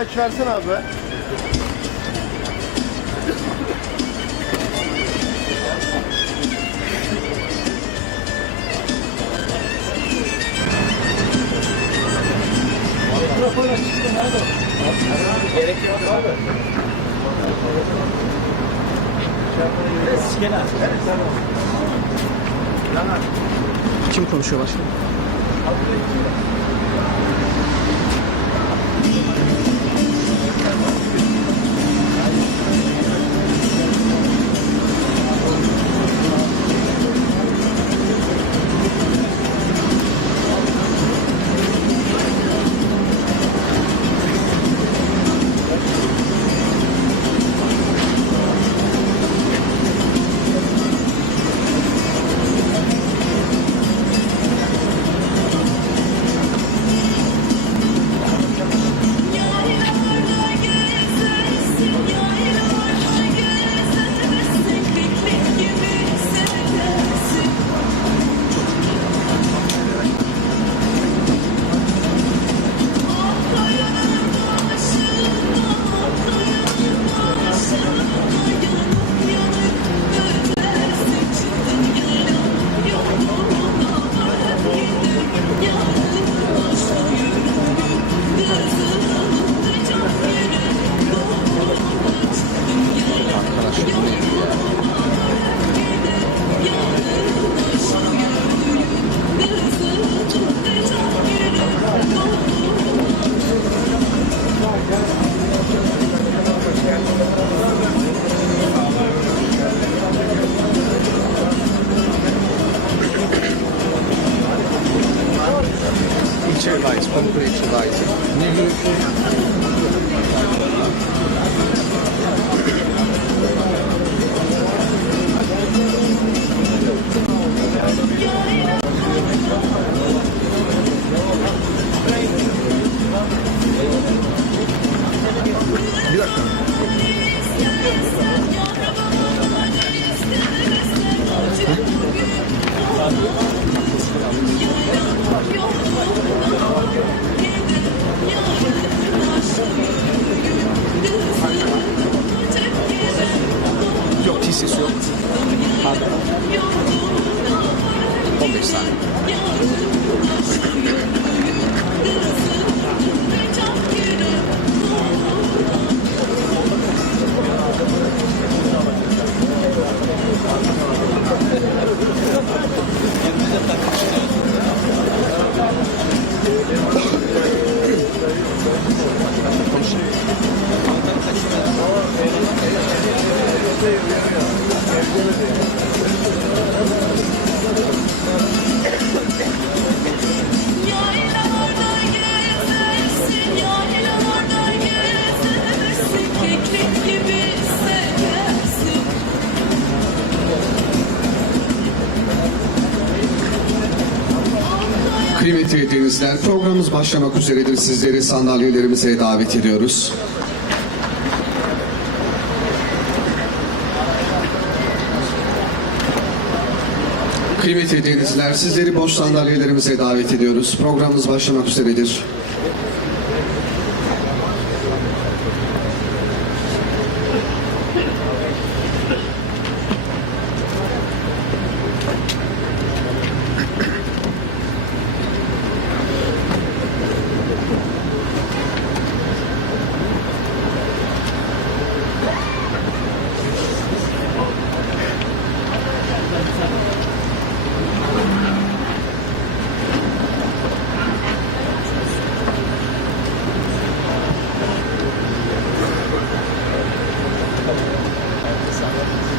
Abi benimkini aç versene abi. Kim konuşuyor başkanım? sign. Kıymetli denizler, programımız başlamak üzeredir. Sizleri sandalyelerimize davet ediyoruz. Kıymetli denizler, sizleri boş sandalyelerimize davet ediyoruz. Programımız başlamak üzeredir.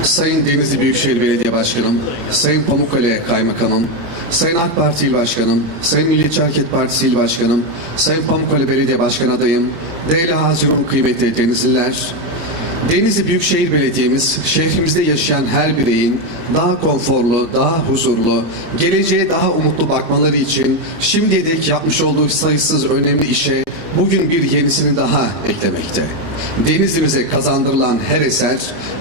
Sayın Denizli Büyükşehir Belediye Başkanım, Sayın Pamukkale Kaymakamım, Sayın AK Parti İl Başkanım, Sayın Milliyetçi Hareket Partisi İl Başkanım, Sayın Pamukkale Belediye Başkan adayım, değerli Hazirun kıymetli Denizliler, Denizli Büyükşehir Belediye'miz şehrimizde yaşayan her bireyin daha konforlu, daha huzurlu, geleceğe daha umutlu bakmaları için şimdiye dek yapmış olduğu sayısız önemli işe bugün bir yenisini daha eklemekte. Denizli'mize kazandırılan her eser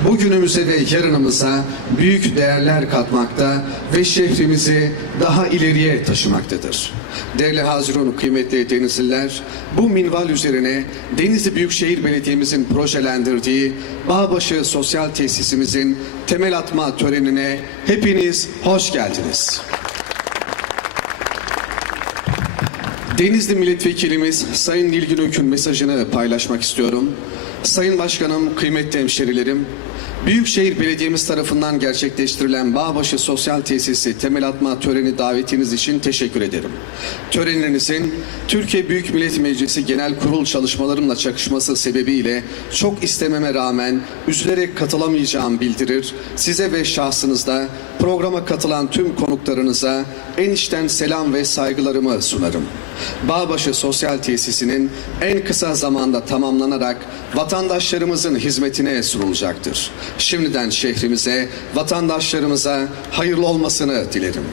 bugünümüze ve yarınımıza büyük değerler katmakta ve şehrimizi daha ileriye taşımaktadır. Değerli Hazirun, kıymetli Denizliler, bu minval üzerine Denizli Büyükşehir Belediye'mizin projelendirdiği Bağbaşı Sosyal Tesisimizin temel atma törenine hepiniz hoş geldiniz. Denizli Milletvekilimiz Sayın Nilgün Ökün mesajını paylaşmak istiyorum. Sayın Başkanım, kıymetli hemşerilerim, Büyükşehir Belediye'miz tarafından gerçekleştirilen Bağbaşı Sosyal Tesisi temel atma töreni davetiniz için teşekkür ederim. Töreninizin Türkiye Büyük Millet Meclisi Genel Kurul çalışmalarımla çakışması sebebiyle çok istememe rağmen üzülerek katılamayacağım bildirir. Size ve şahsınızda programa katılan tüm konuklarınıza en içten selam ve saygılarımı sunarım. Bağbaşı Sosyal Tesisi'nin en kısa zamanda tamamlanarak vatandaşlarımızın hizmetine sunulacaktır. Şimdiden şehrimize, vatandaşlarımıza hayırlı olmasını dilerim.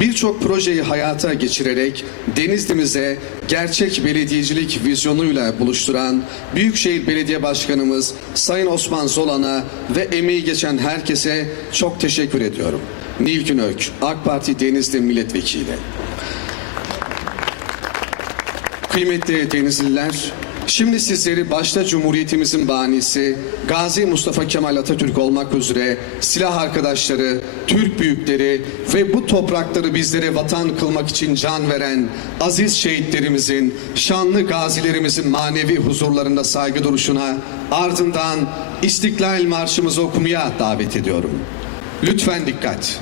Birçok projeyi hayata geçirerek Denizli'mize gerçek belediyecilik vizyonuyla buluşturan Büyükşehir Belediye Başkanımız Sayın Osman Zolan'a ve emeği geçen herkese çok teşekkür ediyorum. Nilgün Ök, AK Parti Denizli Milletvekili. Kıymetli Denizliler, şimdi sizleri başta Cumhuriyetimizin banisi Gazi Mustafa Kemal Atatürk olmak üzere silah arkadaşları, Türk büyükleri ve bu toprakları bizlere vatan kılmak için can veren aziz şehitlerimizin, şanlı gazilerimizin manevi huzurlarında saygı duruşuna ardından İstiklal Marşımızı okumaya davet ediyorum. Lütfen dikkat.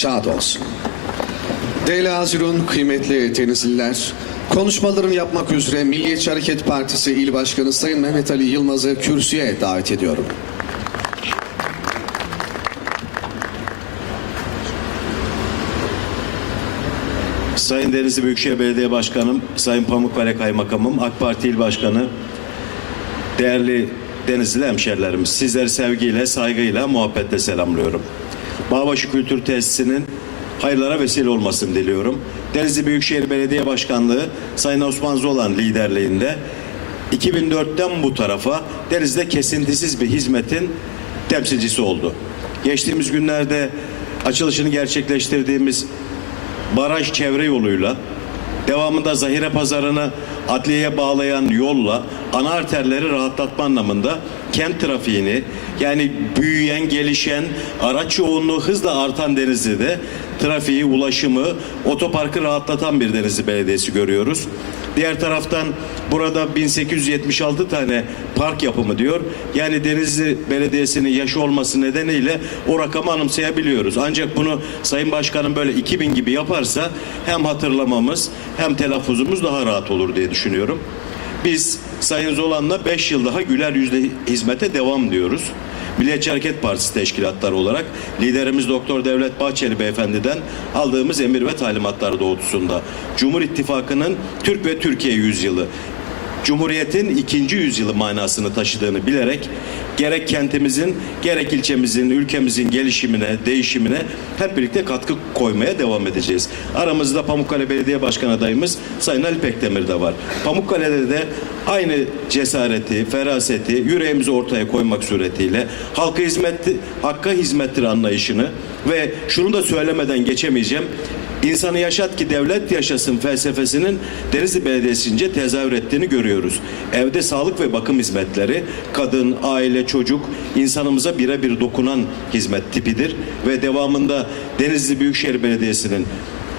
Şad olsun. Değerli Hazirun, kıymetli Denizliler, konuşmalarını yapmak üzere Milliyetçi Hareket Partisi İl Başkanı Sayın Mehmet Ali Yılmaz'ı kürsüye davet ediyorum. Sayın Denizli Büyükşehir Belediye Başkanım, Sayın Pamukkale Kaymakamım, AK Parti İl Başkanı, değerli Denizli hemşerilerimiz, sizleri sevgiyle, saygıyla, muhabbetle selamlıyorum. Bağbaşı Kültür Tesisi'nin hayırlara vesile olmasını diliyorum. Denizli Büyükşehir Belediye Başkanlığı Sayın Osman Zolan liderliğinde 2004'ten bu tarafa Denizli'de kesintisiz bir hizmetin temsilcisi oldu. Geçtiğimiz günlerde açılışını gerçekleştirdiğimiz baraj çevre yoluyla devamında Zahire Pazarı'nı adliyeye bağlayan yolla ana arterleri rahatlatma anlamında kent trafiğini yani büyüyen, gelişen, araç yoğunluğu hızla artan Denizli'de trafiği, ulaşımı, otoparkı rahatlatan bir Denizli Belediyesi görüyoruz. Diğer taraftan burada 1876 tane park yapımı diyor. Yani Denizli Belediyesi'nin yaşı olması nedeniyle o rakamı anımsayabiliyoruz. Ancak bunu Sayın Başkanım böyle 2000 gibi yaparsa hem hatırlamamız hem telaffuzumuz daha rahat olur diye düşünüyorum. Biz Sayın Zolan'la 5 yıl daha güler yüzle hizmete devam diyoruz. Milliyetçi Hareket Partisi teşkilatları olarak liderimiz Doktor Devlet Bahçeli Beyefendi'den aldığımız emir ve talimatlar doğrultusunda Cumhur İttifakı'nın Türk ve Türkiye yüzyılı Cumhuriyetin ikinci yüzyılı manasını taşıdığını bilerek gerek kentimizin gerek ilçemizin, ülkemizin gelişimine, değişimine hep birlikte katkı koymaya devam edeceğiz. Aramızda Pamukkale Belediye Başkan adayımız Sayın Ali Pekdemir de var. Pamukkale'de de aynı cesareti, feraseti yüreğimizi ortaya koymak suretiyle halka hizmet, hakka hizmettir anlayışını ve şunu da söylemeden geçemeyeceğim. İnsanı yaşat ki devlet yaşasın felsefesinin Denizli Belediyesi'nce tezahür ettiğini görüyoruz. Evde sağlık ve bakım hizmetleri, kadın, aile, çocuk insanımıza birebir dokunan hizmet tipidir ve devamında Denizli Büyükşehir Belediyesi'nin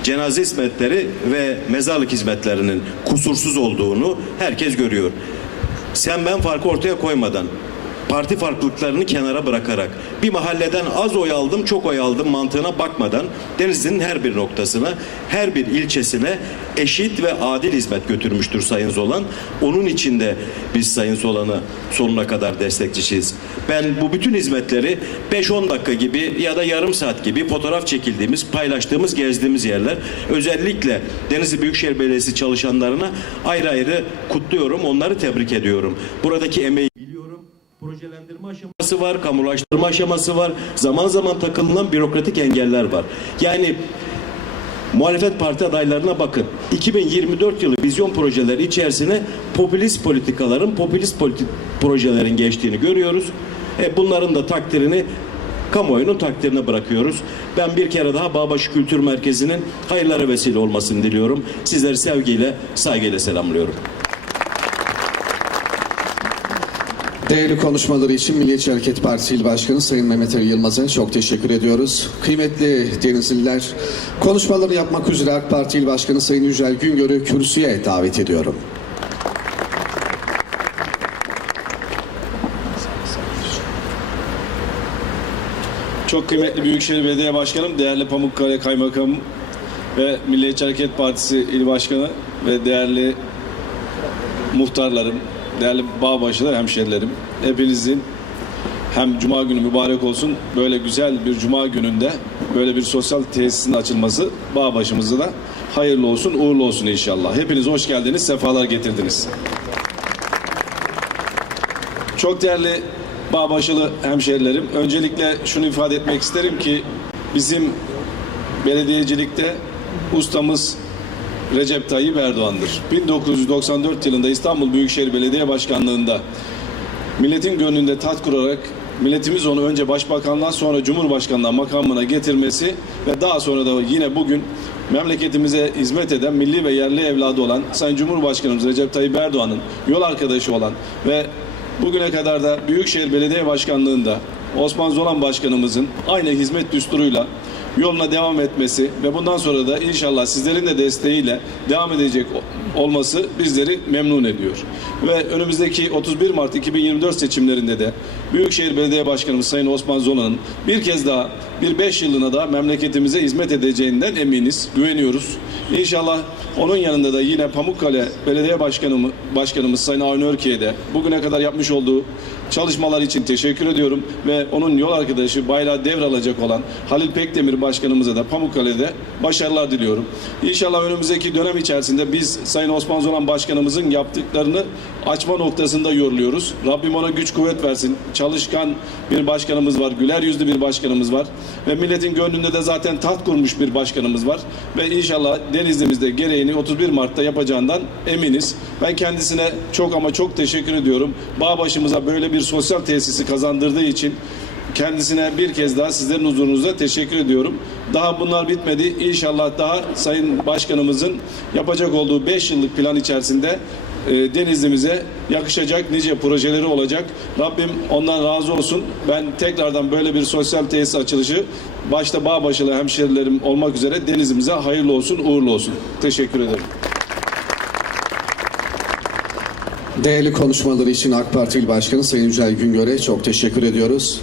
cenaze hizmetleri ve mezarlık hizmetlerinin kusursuz olduğunu herkes görüyor. Sen ben farkı ortaya koymadan parti farklılıklarını kenara bırakarak bir mahalleden az oy aldım çok oy aldım mantığına bakmadan Denizli'nin her bir noktasına her bir ilçesine eşit ve adil hizmet götürmüştür Sayın Zolan. Onun içinde biz Sayın Zolan'ı sonuna kadar destekçisiyiz. Ben bu bütün hizmetleri 5-10 dakika gibi ya da yarım saat gibi fotoğraf çekildiğimiz, paylaştığımız, gezdiğimiz yerler. Özellikle Denizli Büyükşehir Belediyesi çalışanlarına ayrı ayrı kutluyorum. Onları tebrik ediyorum. Buradaki emeği. Projelendirme aşaması var, kamulaştırma aşaması var. Zaman zaman takılınan bürokratik engeller var. Yani muhalefet parti adaylarına bakın. 2024 yılı vizyon projeleri içerisine popülist politikaların, popülist politik projelerin geçtiğini görüyoruz. E bunların da takdirini kamuoyunun takdirine bırakıyoruz. Ben bir kere daha Bağbaşı Kültür Merkezi'nin hayırlara vesile olmasını diliyorum. Sizleri sevgiyle, saygıyla selamlıyorum. Değerli konuşmaları için Milliyetçi Hareket Partisi İl Başkanı Sayın Mehmet Ali Yılmaz'a çok teşekkür ediyoruz. Kıymetli Denizliler, konuşmaları yapmak üzere AK Parti İl Başkanı Sayın Yücel Güngör'ü kürsüye davet ediyorum. Çok kıymetli Büyükşehir Belediye Başkanım, değerli Pamukkale Kaymakamım ve Milliyetçi Hareket Partisi İl Başkanı ve değerli muhtarlarım, değerli Bağbaşılar, hemşerilerim. Hepinizin hem Cuma günü mübarek olsun, böyle güzel bir Cuma gününde böyle bir sosyal tesisin açılması Bağbaşımıza da hayırlı olsun, uğurlu olsun inşallah. Hepiniz hoş geldiniz, sefalar getirdiniz. Çok değerli Bağbaşılı hemşehrilerim, öncelikle şunu ifade etmek isterim ki bizim belediyecilikte ustamız Recep Tayyip Erdoğan'dır. 1994 yılında İstanbul Büyükşehir Belediye Başkanlığı'nda milletin gönlünde tat kurarak milletimiz onu önce başbakandan sonra cumhurbaşkanlığı makamına getirmesi ve daha sonra da yine bugün memleketimize hizmet eden milli ve yerli evladı olan Sayın Cumhurbaşkanımız Recep Tayyip Erdoğan'ın yol arkadaşı olan ve bugüne kadar da Büyükşehir Belediye Başkanlığı'nda Osman Zolan Başkanımızın aynı hizmet düsturuyla yoluna devam etmesi ve bundan sonra da inşallah sizlerin de desteğiyle devam edecek olması bizleri memnun ediyor. Ve önümüzdeki 31 Mart 2024 seçimlerinde de Büyükşehir Belediye Başkanımız Sayın Osman Zolan'ın bir kez daha bir 5 yılına da memleketimize hizmet edeceğinden eminiz, güveniyoruz. İnşallah onun yanında da yine Pamukkale Belediye Başkanımız, Başkanımız Sayın Avni Örki'ye bugüne kadar yapmış olduğu çalışmalar için teşekkür ediyorum ve onun yol arkadaşı bayrağı devralacak olan Halil Pekdemir Başkanımıza da Pamukkale'de başarılar diliyorum. İnşallah önümüzdeki dönem içerisinde biz Sayın Osman Zoran Başkanımızın yaptıklarını açma noktasında yoruluyoruz. Rabbim ona güç kuvvet versin. Çalışkan bir başkanımız var, güler yüzlü bir başkanımız var ve milletin gönlünde de zaten tat kurmuş bir başkanımız var ve inşallah Denizli'mizde gereğini 31 Mart'ta yapacağından eminiz. Ben kendisine çok ama çok teşekkür ediyorum. Bağbaşımıza böyle bir sosyal tesisi kazandırdığı için kendisine bir kez daha sizlerin huzurunuzda teşekkür ediyorum. Daha bunlar bitmedi. İnşallah daha Sayın Başkanımızın yapacak olduğu 5 yıllık plan içerisinde e, Denizli'mize yakışacak nice projeleri olacak. Rabbim ondan razı olsun. Ben tekrardan böyle bir sosyal tesis açılışı başta Bağbaşılı hemşerilerim olmak üzere Denizli'mize hayırlı olsun, uğurlu olsun. Teşekkür ederim. Değerli konuşmaları için AK Parti İl Başkanı Sayın Yücel Güngör'e çok teşekkür ediyoruz.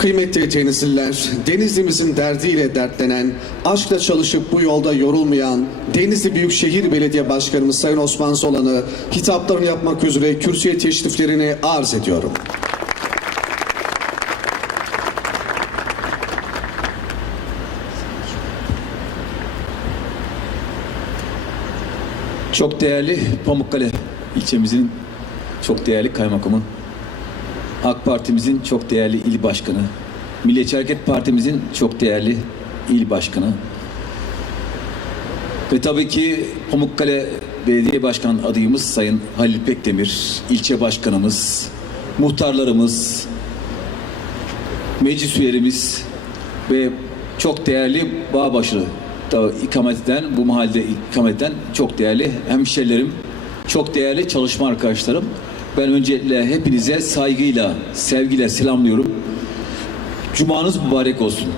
Kıymetli Denizliler, Denizli'mizin derdiyle dertlenen, aşkla çalışıp bu yolda yorulmayan Denizli Büyükşehir Belediye Başkanımız Sayın Osman Solan'ı hitaplarını yapmak üzere kürsüye teşriflerini arz ediyorum. Çok değerli Pamukkale ilçemizin çok değerli kaymakamı AK Parti'mizin çok değerli il başkanı, Milliyetçi Hareket Partimizin çok değerli il başkanı ve tabii ki Pamukkale Belediye Başkan adayımız Sayın Halil Pekdemir, ilçe başkanımız, muhtarlarımız, meclis üyelerimiz ve çok değerli Bağbaşılı da ikamet eden, bu mahallede ikamet eden çok değerli hemşerilerim, çok değerli çalışma arkadaşlarım. Ben öncelikle hepinize saygıyla, sevgiyle selamlıyorum. Cumanız mübarek olsun.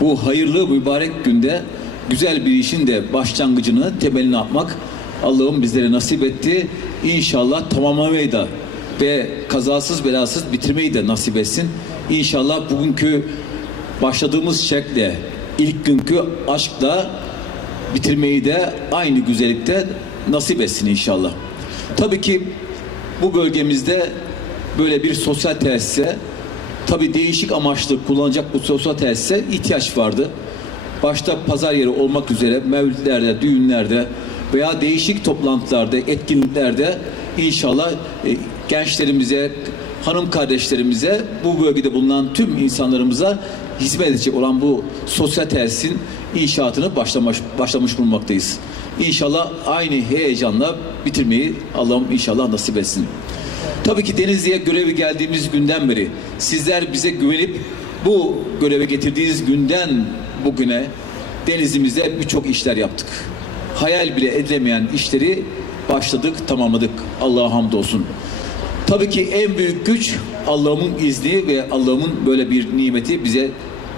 Bu hayırlı mübarek günde güzel bir işin de başlangıcını, temelini atmak Allah'ım bizlere nasip etti. İnşallah tamamlamayı da ve kazasız belasız bitirmeyi de nasip etsin. İnşallah bugünkü başladığımız şekle, ilk günkü aşkla bitirmeyi de aynı güzellikte nasip etsin inşallah. Tabii ki bu bölgemizde böyle bir sosyal tesise tabii değişik amaçlı kullanacak bu sosyal tesise ihtiyaç vardı. Başta pazar yeri olmak üzere mevlütlerde, düğünlerde veya değişik toplantılarda, etkinliklerde inşallah e, gençlerimize, hanım kardeşlerimize, bu bölgede bulunan tüm insanlarımıza hizmet edecek olan bu sosyal tesisin inşaatını başlamış, başlamış bulunmaktayız. İnşallah aynı heyecanla bitirmeyi Allah'ım inşallah nasip etsin. Tabii ki Denizli'ye görevi geldiğimiz günden beri sizler bize güvenip bu göreve getirdiğiniz günden bugüne Denizli'mizde birçok işler yaptık. Hayal bile edilemeyen işleri başladık, tamamladık. Allah'a hamdolsun. Tabii ki en büyük güç Allah'ımın izni ve Allah'ımın böyle bir nimeti bize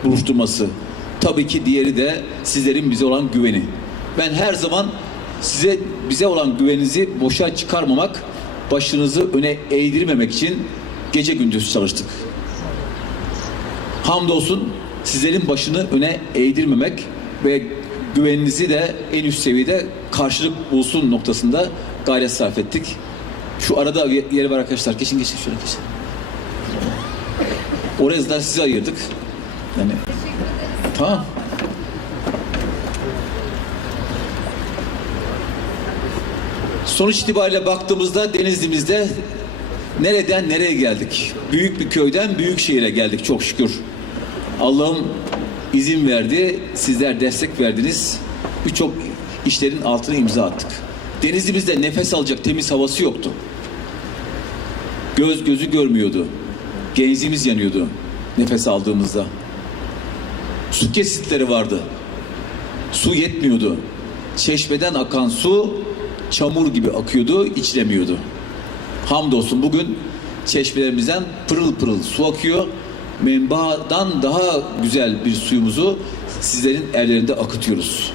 buluşturması. Tabii ki diğeri de sizlerin bize olan güveni. Ben her zaman size bize olan güveninizi boşa çıkarmamak, başınızı öne eğdirmemek için gece gündüz çalıştık. Hamdolsun sizlerin başını öne eğdirmemek ve güveninizi de en üst seviyede karşılık bulsun noktasında gayret sarf ettik. Şu arada ye- yeri var arkadaşlar. Geçin geçin şöyle geçin. Oraya zaten sizi ayırdık. Yani tamam. Sonuç itibariyle baktığımızda Denizli'mizde nereden nereye geldik? Büyük bir köyden büyük şehire geldik çok şükür. Allah'ım izin verdi, sizler destek verdiniz. Birçok işlerin altına imza attık. Denizlimizde nefes alacak temiz havası yoktu. Göz gözü görmüyordu. Genzimiz yanıyordu nefes aldığımızda. Su kesitleri vardı. Su yetmiyordu. Çeşmeden akan su çamur gibi akıyordu, içilemiyordu. Hamdolsun bugün çeşmelerimizden pırıl pırıl su akıyor. Menbaadan daha güzel bir suyumuzu sizlerin evlerinde akıtıyoruz.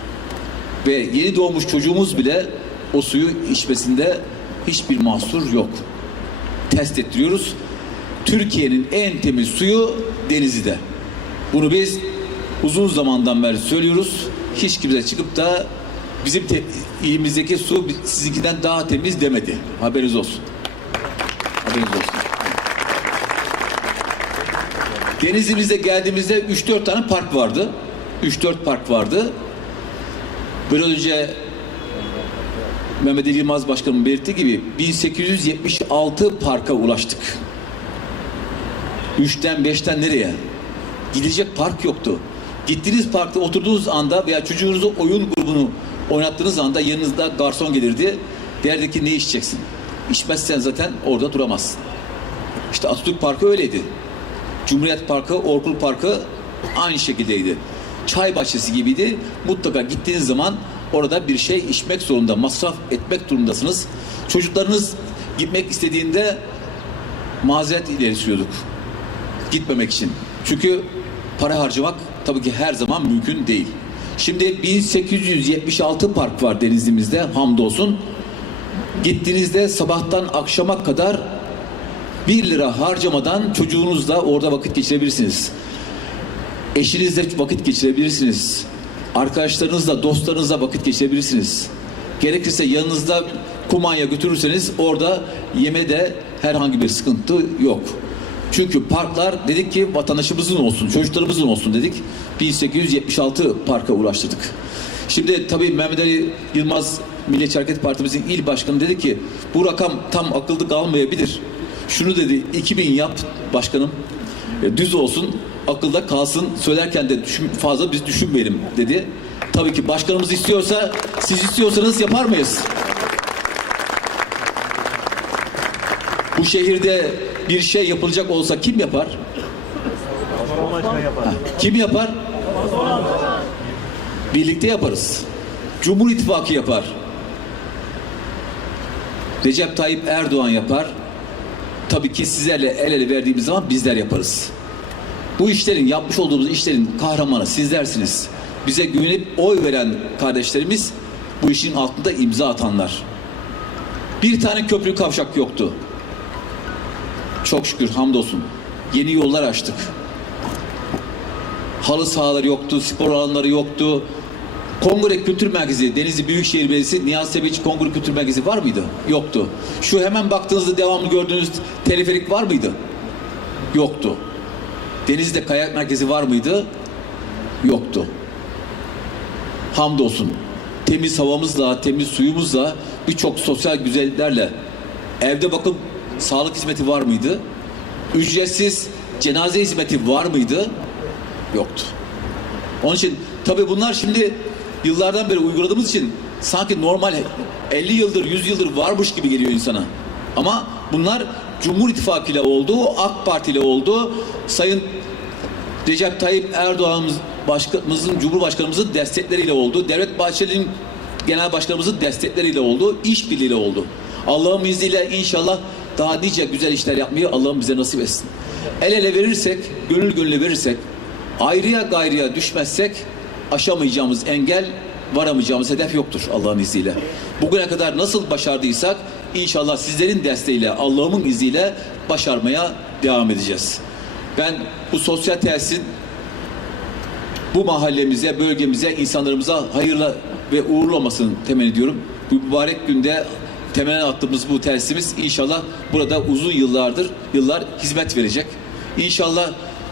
Ve yeni doğmuş çocuğumuz bile o suyu içmesinde hiçbir mahsur yok. Test ettiriyoruz. Türkiye'nin en temiz suyu Denizli'de. Bunu biz uzun zamandan beri söylüyoruz. Hiç kimse çıkıp da bizim te- ilimizdeki su sizinkinden daha temiz demedi. Haberiniz olsun. Haberiniz olsun. Denizli'mizde geldiğimizde 3-4 tane park vardı. 3-4 park vardı. Biraz önce Mehmet Ali Yılmaz Başkanım belirttiği gibi 1876 parka ulaştık. 3'ten 5'ten nereye? Gidecek park yoktu. Gittiğiniz parkta oturduğunuz anda veya çocuğunuzu oyun grubunu oynattığınız anda yanınızda garson gelirdi. Derdi ki ne içeceksin? İçmezsen zaten orada duramazsın. İşte Atatürk Parkı öyleydi. Cumhuriyet Parkı, Orkul Parkı aynı şekildeydi. Çay bahçesi gibiydi. Mutlaka gittiğiniz zaman orada bir şey içmek zorunda, masraf etmek durumundasınız. Çocuklarınız gitmek istediğinde mazeret ileri sürüyorduk. Gitmemek için. Çünkü para harcamak tabii ki her zaman mümkün değil. Şimdi 1876 park var Denizli'mizde hamdolsun. Gittiğinizde sabahtan akşama kadar 1 lira harcamadan çocuğunuzla orada vakit geçirebilirsiniz. Eşinizle vakit geçirebilirsiniz. Arkadaşlarınızla, dostlarınızla vakit geçirebilirsiniz. Gerekirse yanınızda kumanya götürürseniz orada yeme de herhangi bir sıkıntı yok. Çünkü parklar dedik ki vatandaşımızın olsun, çocuklarımızın olsun dedik. 1876 parka ulaştırdık. Şimdi tabii Mehmet Ali Yılmaz Milliyetçi Hareket Partimizin il başkanı dedi ki bu rakam tam akılda kalmayabilir. Şunu dedi 2000 yap başkanım e, düz olsun akılda kalsın söylerken de düşün, fazla biz düşünmeyelim dedi. Tabii ki başkanımız istiyorsa siz istiyorsanız yapar mıyız? Bu şehirde bir şey yapılacak olsa kim yapar? Ha, Kim yapar? Birlikte yaparız. Cumhur İttifakı yapar. Recep Tayyip Erdoğan yapar. Tabii ki sizlerle el ele verdiğimiz zaman bizler yaparız. Bu işlerin, yapmış olduğumuz işlerin kahramanı sizlersiniz. Bize güvenip oy veren kardeşlerimiz bu işin altında imza atanlar. Bir tane köprü kavşak yoktu. Çok şükür hamdolsun. Yeni yollar açtık. Halı sahaları yoktu, spor alanları yoktu. Kongre Kültür Merkezi, Denizli Büyükşehir Belediyesi, Nihat Sevinç Kongre Kültür Merkezi var mıydı? Yoktu. Şu hemen baktığınızda devamlı gördüğünüz teleferik var mıydı? Yoktu. Denizli'de kayak merkezi var mıydı? Yoktu. Hamdolsun. Temiz havamızla, temiz suyumuzla, birçok sosyal güzelliklerle evde bakım sağlık hizmeti var mıydı? Ücretsiz cenaze hizmeti var mıydı? Yoktu. Onun için tabii bunlar şimdi yıllardan beri uyguladığımız için sanki normal 50 yıldır 100 yıldır varmış gibi geliyor insana. Ama bunlar Cumhur İttifakı ile oldu, AK Parti ile oldu. Sayın Recep Tayyip Erdoğan'ımız başkanımızın, Cumhurbaşkanımızın destekleriyle oldu. Devlet Bahçeli'nin genel başkanımızın destekleriyle oldu. işbirliğiyle oldu. Allah'ın izniyle inşallah daha nice güzel işler yapmayı Allah'ım bize nasip etsin. El ele verirsek, gönül gönüle verirsek, ayrıya gayrıya düşmezsek aşamayacağımız engel, varamayacağımız hedef yoktur Allah'ın izniyle. Bugüne kadar nasıl başardıysak inşallah sizlerin desteğiyle, Allah'ımın izniyle başarmaya devam edeceğiz. Ben bu sosyal tesisin bu mahallemize, bölgemize, insanlarımıza hayırlı ve uğurlu olmasını temenni ediyorum. Bu mübarek günde temel attığımız bu tesisimiz inşallah burada uzun yıllardır, yıllar hizmet verecek. İnşallah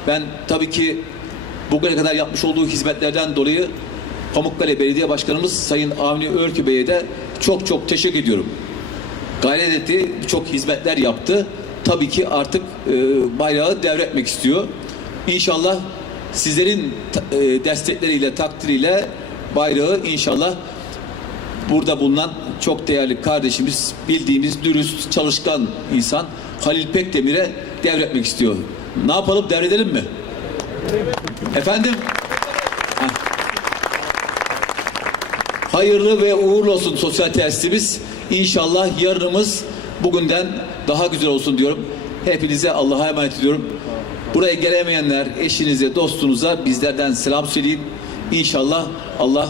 ben tabii ki bugüne kadar yapmış olduğu hizmetlerden dolayı Pamukkale Belediye Başkanımız Sayın Avni Örkü Bey'e de çok çok teşekkür ediyorum. Gayret etti, çok hizmetler yaptı. Tabii ki artık e, bayrağı devretmek istiyor. İnşallah sizlerin e, destekleriyle, takdiriyle bayrağı inşallah burada bulunan çok değerli kardeşimiz, bildiğimiz dürüst, çalışkan insan Halil Pekdemir'e devretmek istiyor. Ne yapalım, devredelim mi? Efendim? Hayırlı ve uğurlu olsun sosyal tesisimiz. İnşallah yarınımız bugünden daha güzel olsun diyorum. Hepinize Allah'a emanet ediyorum. Buraya gelemeyenler, eşinize, dostunuza bizlerden selam söyleyin. İnşallah Allah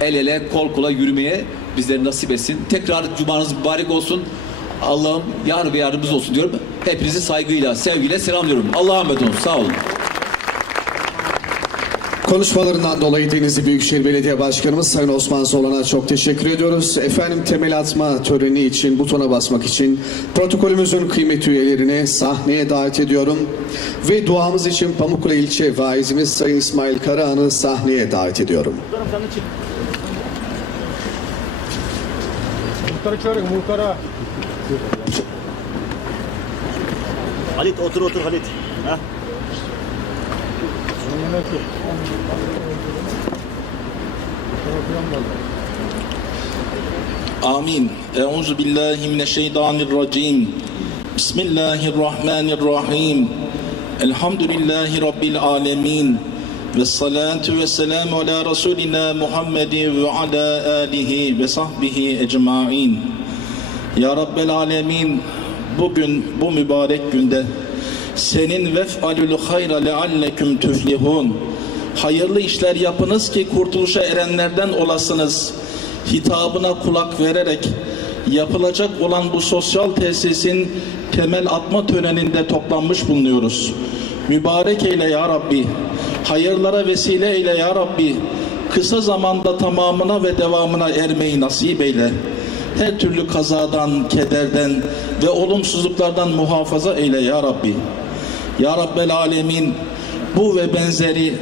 el ele, kol kola yürümeye bizleri nasip etsin. Tekrar cumanız mübarek olsun. Allah'ım yar ve yardımcımız olsun diyorum. Hepinizi saygıyla, sevgiyle selamlıyorum. Allah'a emanet olun. Sağ olun. Konuşmalarından dolayı Denizli Büyükşehir Belediye Başkanımız Sayın Osman Solan'a çok teşekkür ediyoruz. Efendim temel atma töreni için, butona basmak için protokolümüzün kıymetli üyelerini sahneye davet ediyorum. Ve duamız için Pamukkale ilçe vaizimiz Sayın İsmail Karahan'ı sahneye davet ediyorum. Muhtarı çağırın muhtara. Halit otur otur Halit. Heh. آمين أعوذ بالله من الشيطان الرجيم بسم الله الرحمن الرحيم الحمد لله رب العالمين والصلاة والسلام على رسولنا محمد وعلى آله وصحبه أجمعين Ya Rabbel Alemin bugün bu mübarek günde senin vef'alül hayra lealleküm tüflihun hayırlı işler yapınız ki kurtuluşa erenlerden olasınız hitabına kulak vererek yapılacak olan bu sosyal tesisin temel atma töreninde toplanmış bulunuyoruz. Mübarek eyle ya Rabbi. Hayırlara vesile eyle ya Rabbi. Kısa zamanda tamamına ve devamına ermeyi nasip eyle. Her türlü kazadan, kederden ve olumsuzluklardan muhafaza eyle ya Rabbi. Ya Rabbel Alemin bu ve benzeri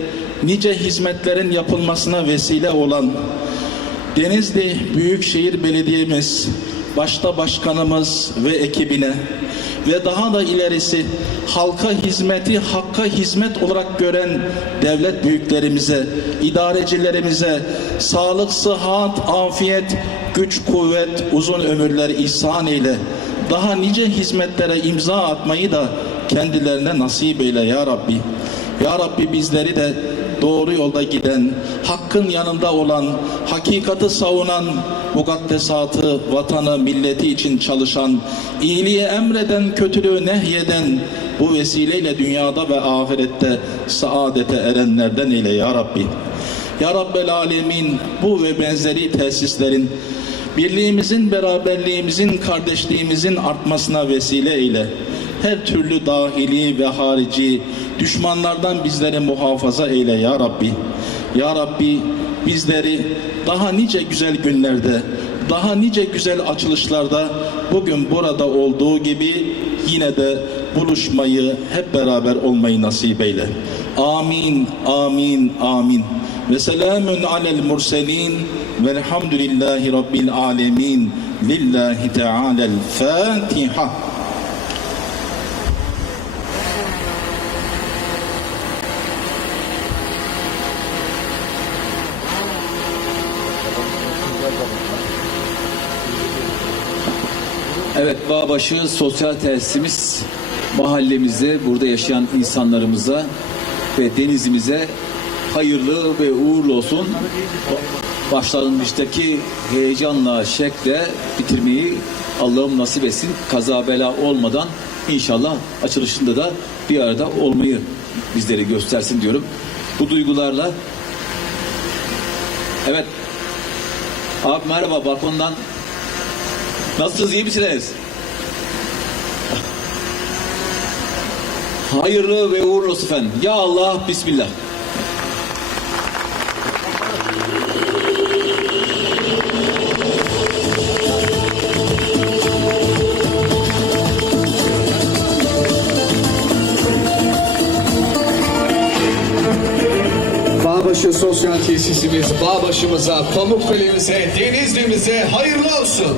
nice hizmetlerin yapılmasına vesile olan Denizli Büyükşehir Belediye'miz, başta başkanımız ve ekibine ve daha da ilerisi halka hizmeti hakka hizmet olarak gören devlet büyüklerimize, idarecilerimize sağlık, sıhhat, afiyet, güç, kuvvet, uzun ömürler ihsan eyle. Daha nice hizmetlere imza atmayı da kendilerine nasip eyle ya Rabbi. Ya Rabbi bizleri de doğru yolda giden, hakkın yanında olan, hakikati savunan, mukaddesatı, vatanı, milleti için çalışan, iyiliği emreden, kötülüğü nehyeden, bu vesileyle dünyada ve ahirette saadete erenlerden eyle ya Rabbi. Ya Rabbel Alemin bu ve benzeri tesislerin birliğimizin, beraberliğimizin, kardeşliğimizin artmasına vesile eyle. Her türlü dahili ve harici düşmanlardan bizleri muhafaza eyle ya Rabbi. Ya Rabbi bizleri daha nice güzel günlerde, daha nice güzel açılışlarda bugün burada olduğu gibi yine de buluşmayı, hep beraber olmayı nasip eyle. Amin, amin, amin. Ve selamun alel murselin velhamdülillahi rabbil alemin. Lillahi Teala'l Fatiha. Evet Bağbaşı sosyal tesisimiz mahallemizde burada yaşayan insanlarımıza ve denizimize hayırlı ve uğurlu olsun. Başlangıçtaki heyecanla, şekle bitirmeyi Allah'ım nasip etsin. Kaza bela olmadan inşallah açılışında da bir arada olmayı bizlere göstersin diyorum. Bu duygularla Evet Abi merhaba balkondan Nasılsınız iyi misiniz? Hayırlı ve uğurlu olsun efendim. Ya Allah Bismillah. Sosyal Tesisimiz Bağbaşımıza, Pamukkale'mize, Denizli'mize hayırlı olsun.